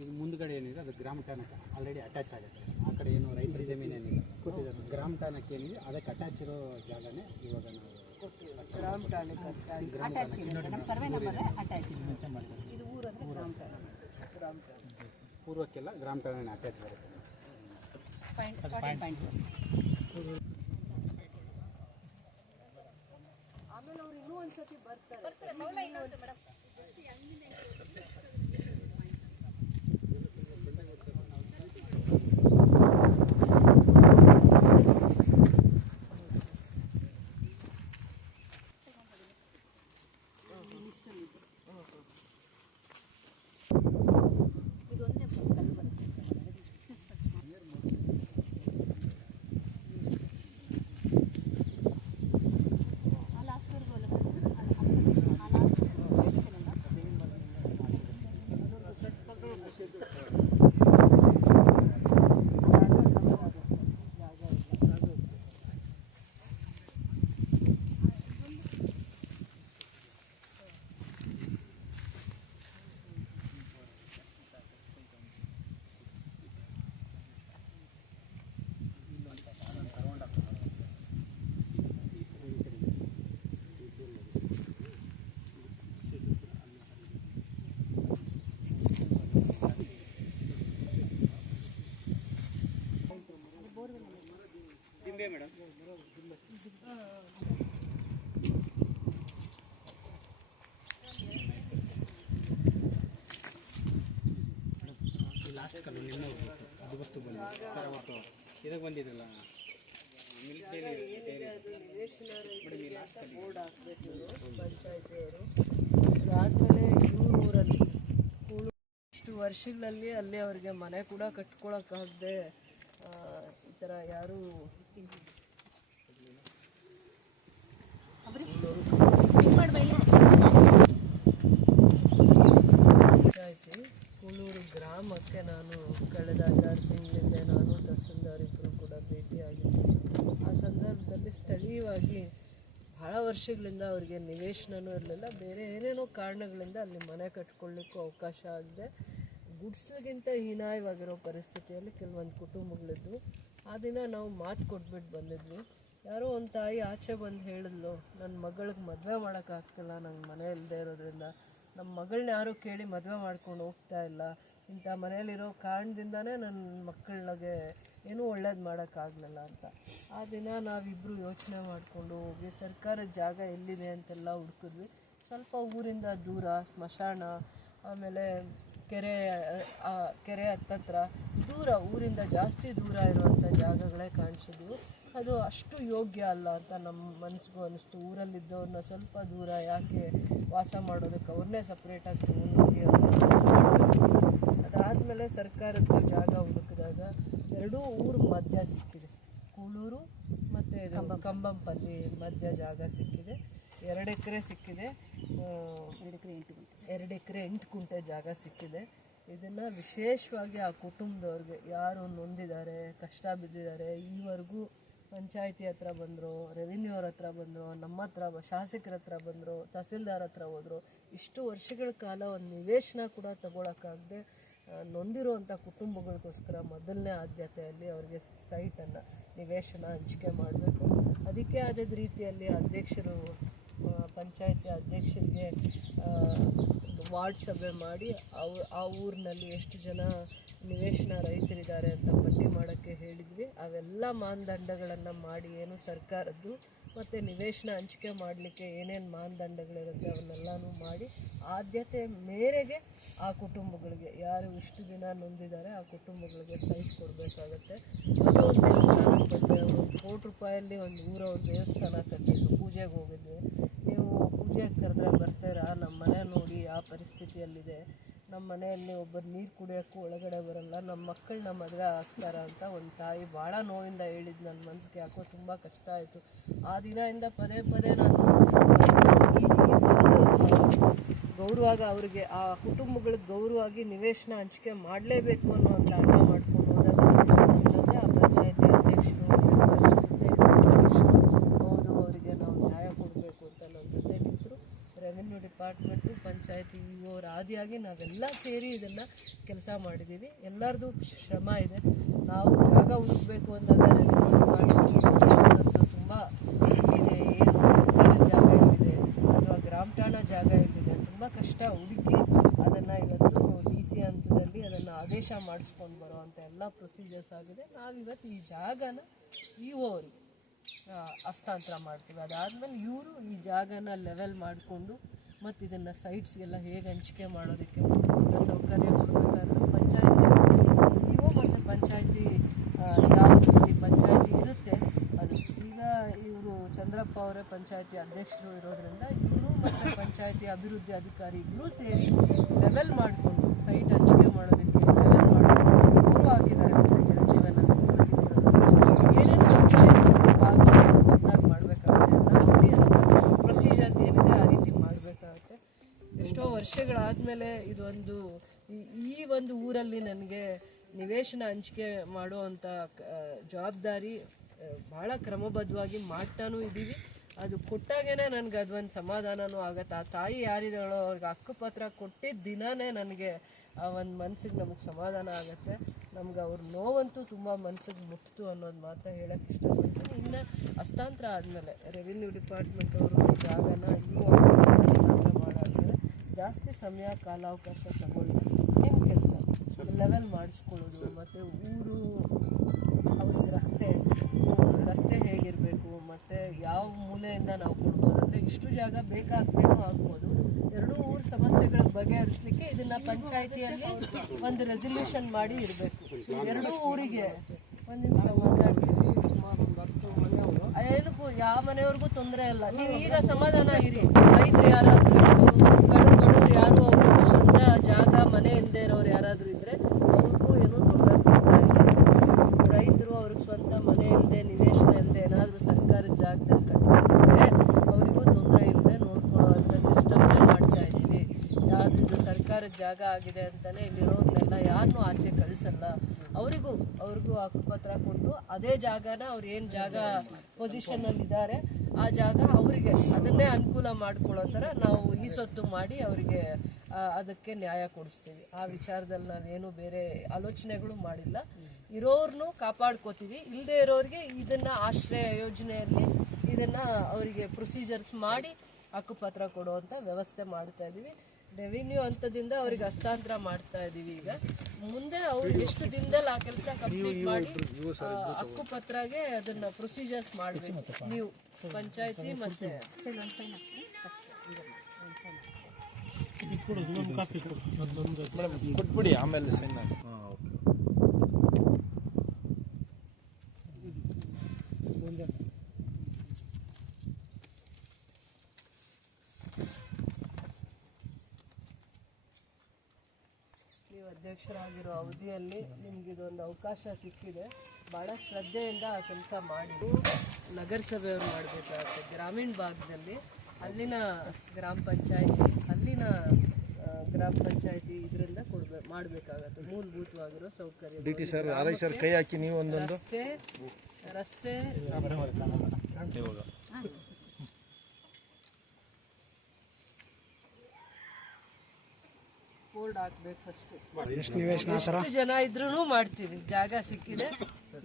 ಇದು ಮುಂದ್ಗಡೆ ಏನಿದೆ ಅದು ಗ್ರಾಮ ಠಾಣಕ್ಕೆ ಆಲ್ರೆಡಿ ಅಟ್ಯಾಚ್ ಆಗುತ್ತೆ. ಆ ಕಡೆ ಏನು ರೈತರ ಜಮೀನು ಏನಿದೆ ಗ್ರಾಮ ಠಾಣಕ್ಕೆ ಏನಿದೆ ಅದಕ್ಕೆ ಅಟ್ಯಾಚ್ ಇರೋ ಜಾಗನೇ ಇವಾಗ ನಾವು ಗ್ರಾಮ ಠಾಣೆಗೆ ಅಟ್ಯಾಚ್ ಅಟ್ಯಾಚ್ ನಮ್ಮ ಸರ್ವೆ ನಂಬರ್ ಅಟ್ಯಾಚ್ ಇದು. ಊರಂದ್ರೆ ಗ್ರಾಮ ಗ್ರಾಮ ಠಾಣೆ. ಪೂರ್ವಕ್ಕೆಲ್ಲ ಗ್ರಾಮ ಠಾಣೆ ಅಟ್ಯಾಚ್ ಬರುತ್ತೆ. ಪಾಯಿಂಟ್ ಸ್ಟಾರ್ಟಿಂಗ್ ಪಾಯಿಂಟ್ ಆಮೇಲೆ ಅವ್ರು ಇನ್ನೂ ಒಂದ್ಸತಿ ಬರ್ತಾರೆ. ಇದೊಂದೇ ಲಾಸ್ಟ್ ಕಲ್ಲು ನಿಮ್ಮ ಅದು ವಸ್ತು ಬಂದಿದೆ ಸರ್ ಅವತ್ತು ಇದಕ್ಕೆ ಬಂದಿದ್ದಲ್ಲ ಕೂಳು ಇಷ್ಟು ವರ್ಷಗಳಲ್ಲಿ ಅಲ್ಲಿ ಅವ್ರಿಗೆ ಮನೆ ಕೂಡ ಕಟ್ಕೊಳಕ್ಕಾಗದೆ ಈ ಥರ ಯಾರು ಪಂಚಾಯತಿ ಕೂಳೂರು ಗ್ರಾಮಕ್ಕೆ ನಾನು ಕಳೆದ ಐದಾರು ತಿಂಗಳಿಂದ ನಾನು ತಹಸೀಲ್ದಾರ್ ಕೂಡ ಭೇಟಿಯಾಗಿದ್ದೆ. ಆ ಸಂದರ್ಭದಲ್ಲಿ ಸ್ಥಳೀಯವಾಗಿ ಬಹಳ ವರ್ಷಗಳಿಂದ ಅವರಿಗೆ ನಿವೇಶನೂ ಇರಲಿಲ್ಲ. ಬೇರೆ ಏನೇನೋ ಕಾರಣಗಳಿಂದ ಅಲ್ಲಿ ಮನೆ ಕಟ್ಕೊಳ್ಳಿಕ್ಕೂ ಅವಕಾಶ ಆಗದೆ. ಗುಡ್ಸ್ಲಿಗಿಂತ ಹೀನಾಯವಾಗಿರೋ ಪರಿಸ್ಥಿತಿಯಲ್ಲಿ ಕೆಲವೊಂದು ಕುಟುಂಬಗಳಿದ್ವು. ಆ ದಿನ ನಾವು ಮಾತು ಕೊಟ್ಬಿಟ್ಟು ಬಂದಿದ್ವಿ. ಯಾರೋ ಒಂದು ತಾಯಿ ಆಚೆ ಬಂದು ಹೇಳಿದ್ಲು ನನ್ನ ಮಗಳಿಗೆ ಮದುವೆ ಮಾಡೋಕ್ಕಾಗ್ತಿಲ್ಲ ನಂಗೆ ಮನೆ ಇಲ್ಲದೆ ಇರೋದ್ರಿಂದ. ನಮ್ಮ ಮಗಳನ್ನ ಯಾರೂ ಕೇಳಿ ಮದುವೆ ಮಾಡ್ಕೊಂಡು ಹೋಗ್ತಾ ಇಲ್ಲ. ಇಂಥ ಮನೆಯಲ್ಲಿರೋ ಕಾರಣದಿಂದನೇ ನನ್ನ ಮಕ್ಕಳಿಗೆ ಏನೂ ಒಳ್ಳೇದು ಮಾಡೋಕ್ಕಾಗಲಿಲ್ಲ ಅಂತ. ಆ ದಿನ ನಾವಿಬ್ಬರು ಯೋಚನೆ ಮಾಡಿಕೊಂಡು ಹೋಗಿ ಸರ್ಕಾರದ ಜಾಗ ಎಲ್ಲಿದೆ ಅಂತೆಲ್ಲ ಹುಡ್ಕಿದ್ವಿ. ಸ್ವಲ್ಪ ಊರಿಂದ ದೂರ, ಸ್ಮಶಾನ, ಆಮೇಲೆ ಕೆರೆ ಕೆರೆ ಹತ್ತತ್ರ, ದೂರ, ಊರಿಂದ ಜಾಸ್ತಿ ದೂರ ಇರುವಂಥ ಜಾಗಗಳೇ ಕಾಣಿಸಿದ್ವು. ಅದು ಅಷ್ಟು ಯೋಗ್ಯ ಅಲ್ಲ ಅಂತ ನಮ್ಮ ಮನಸ್ಸಿಗೂ ಅನ್ನಿಸ್ತು ಊರಲ್ಲಿದ್ದವ್ರನ್ನ ಸ್ವಲ್ಪ ದೂರ ಯಾಕೆ ವಾಸ ಮಾಡೋದಕ್ಕೆ ಅವ್ರನ್ನೇ ಸಪ್ರೇಟಾಗಿ ತಗೊಂಡೋಗಿ ಅದಾದಮೇಲೆ ಸರ್ಕಾರದ ಜಾಗ ಹುಡುಕಿದಾಗ ಎರಡೂ ಊರು ಮಧ್ಯ ಸಿಕ್ಕಿದೆ. ಕೂಳೂರು ಮತ್ತು ಕಂಬಂಪಲ್ಲಿ. ಮಧ್ಯ ಜಾಗ ಸಿಕ್ಕಿದೆ. ಎರಡು ಎಕರೆ ಸಿಕ್ಕಿದೆ. ಎರಡು ಎಕರೆ ಎಂಟು ಗುಂಟೆ. ಎರಡು ಎಕರೆ ಎಂಟು ಕುಂಟೆ ಜಾಗ ಸಿಕ್ಕಿದೆ. ಇದನ್ನು ವಿಶೇಷವಾಗಿ ಆ ಕುಟುಂಬದವ್ರಿಗೆ ಯಾರು ನೊಂದಿದ್ದಾರೆ ಕಷ್ಟ ಬಿದ್ದಿದ್ದಾರೆ ಈವರೆಗೂ ಪಂಚಾಯತಿ ಹತ್ರ ಬಂದರು ರೆವಿನ್ಯೂ ಅವ್ರ ಹತ್ರ ಬಂದರು, ನಮ್ಮ ಹತ್ರ ಶಾಸಕರ ಹತ್ರ ಬಂದರು, ತಹಸೀಲ್ದಾರ್ ಹತ್ರ ಹೋದರು, ಇಷ್ಟು ವರ್ಷಗಳ ಕಾಲ ಒಂದು ನಿವೇಶನ ಕೂಡ ತಗೊಳಕ್ಕಾಗದೆ ನೊಂದಿರುವಂಥ ಕುಟುಂಬಗಳಿಗೋಸ್ಕರ ಮೊದಲನೇ ಆದ್ಯತೆಯಲ್ಲಿ ಅವರಿಗೆ ಸೈಟನ್ನು ನಿವೇಶನ ಹಂಚಿಕೆ ಮಾಡಬೇಕು. ಅದಕ್ಕೆ ಆದ ರೀತಿಯಲ್ಲಿ ಅಧ್ಯಕ್ಷರು ಪಂಚಾಯತಿ ಅಧ್ಯಕ್ಷರಿಗೆ ವಾರ್ಡ್ ಸಭೆ ಮಾಡಿ ಅವ್ರು ಆ ಊರಿನಲ್ಲಿ ಎಷ್ಟು ಜನ ನಿವೇಶನ ರೈತರಿದ್ದಾರೆ ಅಂತ ಮಾಡೋಕ್ಕೆ ಹೇಳಿದ್ವಿ. ಅವೆಲ್ಲ ಮಾನದಂಡಗಳನ್ನು ಮಾಡಿ ಏನು ಸರ್ಕಾರದ್ದು ಮತ್ತು ನಿವೇಶನ ಹಂಚಿಕೆ ಮಾಡಲಿಕ್ಕೆ ಏನೇನು ಮಾನದಂಡಗಳಿರುತ್ತೆ ಅವನ್ನೆಲ್ಲನೂ ಮಾಡಿ ಆದ್ಯತೆ ಮೇರೆಗೆ ಆ ಕುಟುಂಬಗಳಿಗೆ ಯಾರು ಇಷ್ಟು ದಿನ ನೊಂದಿದ್ದಾರೆ ಆ ಕುಟುಂಬಗಳಿಗೆ ಸೈಟ್ ಕೊಡಬೇಕಾಗತ್ತೆ. ಅದು ಒಂದು ದೇವಸ್ಥಾನ ಕಟ್ಟಿದೆ ಒಂದು ಕೋಟಿ ರೂಪಾಯಲ್ಲಿ ಒಂದು ಊರ, ಒಂದು ದೇವಸ್ಥಾನ ಕಟ್ಟಿದ್ರು ಪೂಜೆಗೆ ಹೋಗಿದ್ವಿ. ನೀವು ಪೂಜೆಗೆ ಕರೆದ್ರೆ ಬರ್ತೀರಾ? ನಮ್ಮ ಮನೆ ನೋಡಿ ಆ ಪರಿಸ್ಥಿತಿಯಲ್ಲಿದೆ. ನಮ್ಮ ಮನೆಯಲ್ಲಿ ಒಬ್ಬರು ನೀರು ಕುಡಿಯೋಕ್ಕೂ ಒಳಗಡೆ ಬರಲ್ಲ. ನಮ್ಮ ಮಕ್ಕಳನ್ನ ಮದುವೆ ಆಗ್ತಾರೆ ಅಂತ ಒಂದು ತಾಯಿ ಭಾಳ ನೋವಿಂದ ಹೇಳಿದ್ದು ನನ್ನ ಮನಸ್ಸಿಗೆ ಯಾಕೋ ತುಂಬ ಕಷ್ಟ ಆಯಿತು. ಆ ದಿನದಿಂದ ಪದೇ ಪದೇ ನಾನು ಗೌರವಾಗ ಅವ್ರಿಗೆ, ಆ ಕುಟುಂಬಗಳಿಗೆ ಗೌರವವಾಗಿ ನಿವೇಶನ ಹಂಚಿಕೆ ಮಾಡಲೇಬೇಕು ಅನ್ನೋ ಒಂದು ಹಠ ಮಾಡ್ಕೊಂಡು ಹೋದಾಗ ನಮ್ಮ ಜೊತೆ ಆ ಪಂಚಾಯತಿ ಅಧ್ಯಕ್ಷರು ಮೆಂಬರ್ಸ್ ಜೊತೆ ಅಧ್ಯಕ್ಷರು ಹೌದು ಅವರಿಗೆ ನಾವು ನ್ಯಾಯ ಕೊಡಬೇಕು ಅಂತ ನಮ್ಮ ಜೊತೆ ನಿಂತರು ರೆವಿನ್ಯೂ ಡಿಪಾರ್ಟ್ಮೆಂಟು ಪಂಚಾಯತಿ ಇ ಓ ಆದಿಯಾಗಿ ನಾವೆಲ್ಲ ಸೇರಿ ಇದನ್ನು ಕೆಲಸ ಮಾಡಿದ್ದೀವಿ ಎಲ್ಲರದು ಶ್ರಮ ಇದೆ. ನಾವು ಜಾಗ ಹುಡುಕಬೇಕು ಅಂದಾಗ ತುಂಬ ಇದೆ. ಏನು ಸರ್ಕಾರದ ಜಾಗ ಎಲ್ಲಿದೆ ಅಥವಾ ಗ್ರಾಮ ಠಾಣಾ ಜಾಗ ಎಲ್ಲಿದೆ ತುಂಬ ಕಷ್ಟ ಹುಡುಕಿ ಅದನ್ನು ಇವತ್ತು ಡಿ ಸಿ ಹಂತದಲ್ಲಿ ಅದನ್ನು ಆದೇಶ ಮಾಡಿಸ್ಕೊಂಡು ಬರುವಂಥ ಎಲ್ಲ ಪ್ರೊಸೀಜರ್ಸ್ ಆಗಿದೆ. ನಾವಿವತ್ತು ಈ ಜಾಗನ ಇ ಓವರಿಗೆ ಹಸ್ತಾಂತರ ಮಾಡ್ತೀವಿ. ಅದಾದಮೇಲೆ ಇವರು ಈ ಜಾಗನ ಲೆವೆಲ್ ಮಾಡಿಕೊಂಡು ಮತ್ತು ಇದನ್ನು ಸೈಟ್ಸ್ಗೆಲ್ಲ ಹೇಗೆ ಹಂಚಿಕೆ ಮಾಡೋದಕ್ಕೆ ಸೌಕರ್ಯ ಕೊಡಬೇಕಾದ್ರೆ ಪಂಚಾಯತಿ ಇವು ಮತ್ತು ಪಂಚಾಯತಿ ಯಾವ ರೀತಿ ಪಂಚಾಯತಿ ಇರುತ್ತೆ, ಅದು ಈಗ ಇವರು ಚಂದ್ರಪ್ಪ ಅವರೇ ಪಂಚಾಯತಿ ಅಧ್ಯಕ್ಷರು ಇರೋದ್ರಿಂದ ಇವರು ಮತ್ತು ಪಂಚಾಯತಿ ಅಭಿವೃದ್ಧಿ ಅಧಿಕಾರಿ ಇಬ್ಬರೂ ಸೇರಿ ಲೆವೆಲ್ ಮಾಡಿಕೊಂಡು ಸೈಟ್ ಹಂಚಿಕೆ ಮಾಡೋದಕ್ಕೆ ಲೆವೆಲ್ ಮಾಡಿಕೊಂಡು ಅವರು ಹಾಕಿದ್ದಾರೆ ಜಲಜೀವನ ಏನೇನು ಸೌಕರ್ಯಗಳು ಬಾಕಿ ಬದಲಾಗಿ ಮಾಡಬೇಕಾಗುತ್ತೆ ಎಲ್ಲ ನೋಡಿ ಅದನ್ನು ಪ್ರೊಸೀಜರ್ಸ್ ಏನಿದೆ ಆ ರೀತಿ ಮಾಡಬೇಕಾಗುತ್ತೆ ಎಷ್ಟೋ ವರ್ಷಗಳಾದಮೇಲೆ ಇದೊಂದು ಈ- ಒಂದು ಊರಲ್ಲಿ ನನಗೆ ನಿವೇಶನ ಹಂಚಿಕೆ ಮಾಡುವಂಥ ಜವಾಬ್ದಾರಿ ಭಾಳ ಕ್ರಮಬದ್ಧವಾಗಿ ಮಾಡ್ತಾನೂ ಇದ್ದೀವಿ. ಅದು ಕೊಟ್ಟಾಗೇನೆ ನನಗೆ ಅದೊಂದು ಸಮಾಧಾನವೂ ಆಗತ್ತೆ. ಆ ತಾಯಿ ಯಾರಿದ್ದಾಳೋ ಅವ್ರಿಗೆ ಹಕ್ಕುಪತ್ರ ಕೊಟ್ಟಿದ್ದ ದಿನಾನೇ ನನಗೆ ಆ ಒಂದು ಮನಸ್ಸಿಗೆ ನಮಗೆ ಸಮಾಧಾನ ಆಗುತ್ತೆ. ನಮ್ಗೆ ಅವ್ರ ನೋವಂತೂ ತುಂಬ ಮನಸ್ಸಿಗೆ ಮುಟ್ತು ಅನ್ನೋದು ಮಾತ್ರ ಹೇಳಕ್ಕೆ ಇಷ್ಟಪಡ್ತೀನಿ. ಇನ್ನು ಹಸ್ತಾಂತರ ಆದಮೇಲೆ ರೆವಿನ್ಯೂ ಡಿಪಾರ್ಟ್ಮೆಂಟ್ ಅವರು ಜಾಗನ ಆಫೀಸ್ಗೆ ಹಸ್ತಾಂತರ ಜಾಸ್ತಿ ಸಮಯ ಕಾಲಾವಕಾಶ ತಗೊಳ್ಳಿ. ನಿಮ್ಮ ಕೆಲಸ? ಲೆವೆಲ್ ಮಾಡಿಸ್ಕೊಳ್ಳೋದು ಮತ್ತು ಊರು ಅವ್ರಿಗೆ ರಸ್ತೆ ರಸ್ತೆ ಹೇಗಿರಬೇಕು ಮತ್ತು ಯಾವ ಮೂಲೆಯಿಂದ ನಾವು ಕೊಡ್ಬೋದು? ಅಂದರೆ ಇಷ್ಟು ಜಾಗ ಬೇಕಾಗಬೇಕು ಆಗ್ಬೋದು. ಎರಡೂ ಊರು ಸಮಸ್ಯೆಗಳ ಬಗೆಹರಿಸಲಿಕ್ಕೆ ಇದನ್ನು ಪಂಚಾಯಿತಿಯಲ್ಲಿ ಒಂದು ರೆಸಲ್ಯೂಷನ್ ಮಾಡಿ ಇರಬೇಕು. ಎರಡೂ ಊರಿಗೆ ಒಂದು ನಿಮಿಷ ಮಾತಾಡ್ತೀನಿ. ಏನಕ್ಕೂ ಯಾವ ಮನೆಯವ್ರಿಗೂ ತೊಂದರೆ ಇಲ್ಲ. ನೀವು ಈಗ ಸಮಾಧಾನ ಇರಿ. ರೈತರು ಯಾರಾದ್ರೂ ಇರ್ಬೋದು, ಕಡು ಬಡವ್ರು ಯಾರು ಅವರು ಸ್ವಂತ ಜಾಗ ಮನೆ ಇಲ್ಲದೆ ಇರೋರು ಯಾರಾದರೂ ಇದ್ರೆ ಅವ್ರಿಗೂ ಏನೂ ತೊಂದರೆ ಕೊಡ್ತಾ ಇಲ್ಲ ರೈತರು ಅವ್ರಿಗೆ ಸ್ವಂತ ಮನೆ ಇಲ್ಲದೆ ನಿವೇಶನ ಇಲ್ಲದೆ ಏನಾದರೂ ಸರ್ಕಾರದ ಜಾಗದಲ್ಲಿ ಕಟ್ಟಿದ್ರೆ ಅವರಿಗೂ ತೊಂದರೆ ಇಲ್ಲದೆ ನೋಡ್ಕೊಳ್ಳೋ ಅಂಥ ಸಿಸ್ಟಮ್ನೇ ಮಾಡ್ತಾ ಇದ್ದೀವಿ. ಯಾವ್ದು ಸರ್ಕಾರದ ಜಾಗ ಆಗಿದೆ ಅಂತಲೇ ಇಲ್ಲಿರೋರ್ನೆಲ್ಲ ಯಾರನ್ನೂ ಆಚೆ ಕಳಿಸಲ್ಲ. ಅವರಿಗೂ, ಅವ್ರಿಗೂ ಹಕ್ಕುಪತ್ರ ಕೊಟ್ಟು ಅದೇ ಜಾಗನ ಅವ್ರು ಏನು ಜಾಗ ಪೊಸಿಷನಲ್ಲಿ ಇದ್ದಾರೆ, ಆ ಜಾಗ ಅವರಿಗೆ ಅದನ್ನೇ ಅನುಕೂಲ ಮಾಡ್ಕೊಳ್ಳೋ ಥರ ನಾವು ಈ ಸೊತ್ತು ಮಾಡಿ ಅವರಿಗೆ ಅದಕ್ಕೆ ನ್ಯಾಯ ಕೊಡಿಸ್ತೀವಿ. ಆ ವಿಚಾರದಲ್ಲಿ ನಾವೇನು ಬೇರೆ ಆಲೋಚನೆಗಳು ಮಾಡಿಲ್ಲ. ಇರೋರ್ನು ಕಾಪಾಡ್ಕೋತೀವಿ. ಇಲ್ಲದೆ ಇರೋರಿಗೆ ಇದನ್ನ ಆಶ್ರಯ ಯೋಜನೆಯಲ್ಲಿ ಇದನ್ನ ಅವರಿಗೆ ಪ್ರೊಸೀಜರ್ಸ್ ಮಾಡಿ ಹಕ್ಕುಪತ್ರ ಕೊಡುವಂತ ವ್ಯವಸ್ಥೆ ಮಾಡ್ತಾ ಇದ್ದೀವಿ ರೆವಿನ್ಯೂ ಹಂತದಿಂದ ಅವ್ರಿಗೆ ಹಸ್ತಾಂತರ ಮಾಡ್ತಾ ಇದೀವಿ ಈಗ. ಮುಂದೆ ಅವ್ರು ಎಷ್ಟು ದಿನದಲ್ಲಿ ಆ ಕೆಲಸ ಕಂಪ್ಲೀಟ್ ಮಾಡಿ ಹಕ್ಕು ಹಕ್ಕುಪತ್ರಗೆ ಅದನ್ನ ಪ್ರೊಸೀಜರ್ಸ್ ಮಾಡಬೇಕು. ನೀವು ಪಂಚಾಯತಿ ಮತ್ತೆ ಕೊಟ್ಬಿಡಿ ಆಮೇಲೆ ಸೈನ್ ನೀವು ಅಧ್ಯಕ್ಷರಾಗಿರೋ ಅವಧಿಯಲ್ಲಿ ನಿಮ್ಗೆ ಇದೊಂದು ಅವಕಾಶ ಸಿಕ್ಕಿದೆ. ಭಾಳ ಶ್ರದ್ಧೆಯಿಂದ ಆ ಕೆಲಸ ಮಾಡಿ. ನಗರಸಭೆಯವ್ರು ಮಾಡಬೇಕಾಗುತ್ತೆ ಗ್ರಾಮೀಣ ಭಾಗದಲ್ಲಿ. ಅಲ್ಲಿನ ಗ್ರಾಮ ಪಂಚಾಯಿತಿ ಅಲ್ಲಿನ ಗ್ರಾಮ ಪಂಚಾಯಿತಿ ಇದರಿಂದ ಕೊಡ್ಬೇಕು ಮಾಡಬೇಕಾಗತ್ತೆ. ಮೂಲಭೂತವಾಗಿರೋ ಸೌಕರ್ಯ D T sir R I sir ಕೈ ಹಾಕಿ ನೀವು ಒಂದೊಂದು ರಸ್ತೆ. ರಸ್ತೆ ಬೋರ್ಡ್ ಹಾಕ್ಬೇಕು ಫಸ್ಟ್ ಎಷ್ಟು ಜನ ಇದ್ರೂ ಮಾಡ್ತೀವಿ ಜಾಗ ಸಿಕ್ಕಿದೆ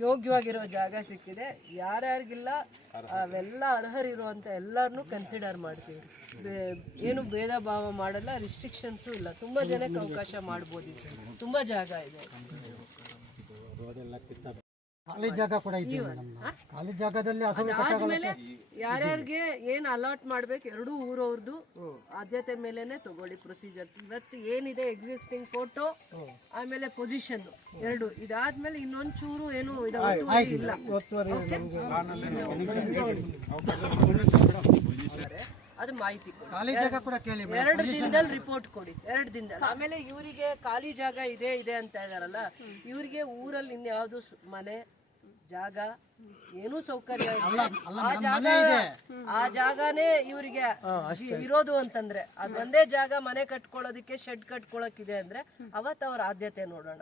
ಯೋಗ್ಯವಾಗಿರೋ ಜಾಗ ಸಿಕ್ಕಿದೆ ಯಾರ್ಯಾರಿಗಿಲ್ಲ ಅವೆಲ್ಲ ಅರ್ಹರಿರುವಂತ ಎಲ್ಲರನ್ನೂ ಕನ್ಸಿಡರ್ ಮಾಡ್ತೀವಿ ಬೇ- ಏನು ಭೇದ ಭಾವ ಮಾಡಲ್ಲ ರಿಸ್ಟ್ರಿಕ್ಷನ್ಸು ಇಲ್ಲ ತುಂಬಾ ಜನಕ್ಕೆ ಅವಕಾಶ ಮಾಡ್ಬೋದು ತುಂಬಾ ಜಾಗ ಇದೆ ಖಾಲಿ ಜಾಗ ಕೂಡ ಇದೆ ಮೇಡಮ್ ಖಾಲಿ ಜಾಗದಲ್ಲಿ ಆದ್ಮೇಲೆ ಯಾರ್ಯಾರಿಗೆ ಏನ್ ಅಲಾಟ್ ಮಾಡ್ಬೇಕು ಎರಡೂ ಊರವ್ರದ್ದು ಆದ್ಯತೆ ಮೇಲೆನೆ ತಗೊಳ್ಳಿ ಪ್ರೊಸೀಜರ್ ಇವತ್ತು ಏನಿದೆ ಎಕ್ಸಿಸ್ಟಿಂಗ್ ಫೋಟೋ ಆಮೇಲೆ ಪೊಸಿಷನ್ ಎರಡು. ಇದಾದ್ಮೇಲೆ ಇನ್ನೊಂದ್ ಚೂರು ಏನು ಇಲ್ಲ ಅದು ಮಾಹಿತಿ ಕೊಡಿ. ಎರಡು ದಿನದಲ್ಲಿ ರಿಪೋರ್ಟ್ ಕೊಡಿ. ಎರಡು ದಿನದಲ್ಲಿ. ಆಮೇಲೆ ಇವರಿಗೆ ಖಾಲಿ ಜಾಗ ಇದೆ ಇದೆ ಅಂತ ಇದಾರಲ್ಲ ಇವರಿಗೆ ಊರಲ್ಲಿ ಇನ್ಯಾವುದು ಮನೆ ಜಾಗ ಏನೂ ಸೌಕರ್ಯ ಇಲ್ಲ. ಆ ಜಾಗ ಆ ಜಾಗನೇ ಇವರಿಗೆ ಇರೋದು ಅಂತಂದ್ರೆ ಅದ್ ಒಂದೇ ಜಾಗ ಮನೆ ಕಟ್ಕೊಳ್ಳೋದಕ್ಕೆ ಶೆಡ್ ಕಟ್ಕೊಳಕ್ಕಿದೆ ಅಂದ್ರೆ ಅವತ್ ಅವ್ರ ಆದ್ಯತೆ ನೋಡೋಣ.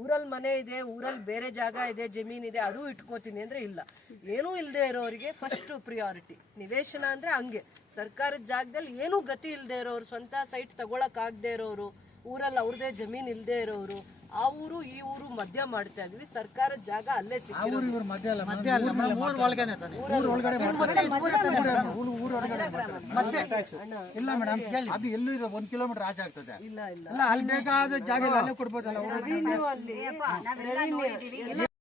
ಊರಲ್ಲಿ ಮನೆ ಇದೆ ಊರಲ್ಲಿ ಬೇರೆ ಜಾಗ ಇದೆ ಜಮೀನ್ ಇದೆ ಅದು ಇಟ್ಕೋತೀನಿ ಅಂದ್ರೆ ಇಲ್ಲ. ಏನೂ ಇಲ್ಲದೆ ಇರೋರಿಗೆ ಫಸ್ಟ್ ಪ್ರಿಯಾರಿಟಿ ನಿವೇಶನ ಅಂದ್ರೆ ಹಂಗೆ. ಸರ್ಕಾರದ ಜಾಗದಲ್ಲಿ ಏನೂ ಗತಿ ಇಲ್ಲದೆ ಇರೋರು ಸ್ವಂತ ಸೈಟ್ ತಗೊಳಕ್ ಆಗದೆ ಇರೋರು ಊರಲ್ಲಿ ಅವ್ರದೇ ಜಮೀನ್ ಇಲ್ಲದೆ ಇರೋರು ಆ ಊರು ಈ ಊರು ಮಧ್ಯ ಮಾಡ್ತಾ ಇದ್ವಿ ಸರ್ಕಾರ ಜಾಗ ಅಲ್ಲೇ ಸಿಕ್ಕಿರೋದು. ಇವ್ರ ಮಧ್ಯ ಅಲ್ಲ ಮಧ್ಯ ಅಲ್ಲ ಊರ್ ಒಳಗನೆ ತಾನೆ. ಊರ್ ಒಳಗಡೆ ಮತ್ತೆ ಇಲ್ಲ ಮೇಡಮ್ ಅದು ಎಲ್ಲೂ ಇರೋ ಒಂದ್ ಕಿಲೋಮೀಟರ್ ಆಚೆ ಆಗ್ತದೆ. ಇಲ್ಲ ಇಲ್ಲ. ಅಲ್ಲ ಅಲ್ಲಿ ಬೇಕಾದ ಜಾಗ ಅಲ್ಲೇ ಕೊಡ್ಬೋದಲ್ಲ